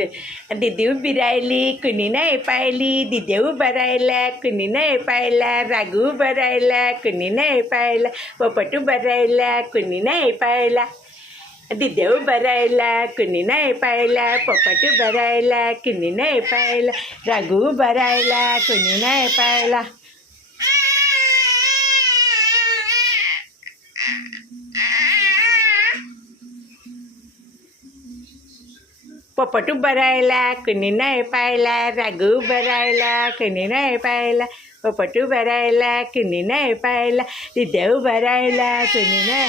दे. दिदी उभी राहिली कुणी नाही पाहिली, दिदे उभा राहिला कुणी नाही पाहिला, राघू उभा राहिला कुणी नाही पाहिला, पोपट उभा राहिला कुणी नाही पाहिला, दिदे उभा राहिला कुणी नाही पाहिला, पोपट उभा राहिला कुणी नाही पाहिला, राघू उभा राहिला कुणी नाही पाहिला. पोपट उभा राहिला कुणी नाही पाहिला, राघू उभा राहिला कुणी नाही पाहिला, पोपट उभा राहिला कुणी नाही पाहिला, दिदे उभा राहिला कुणी नाही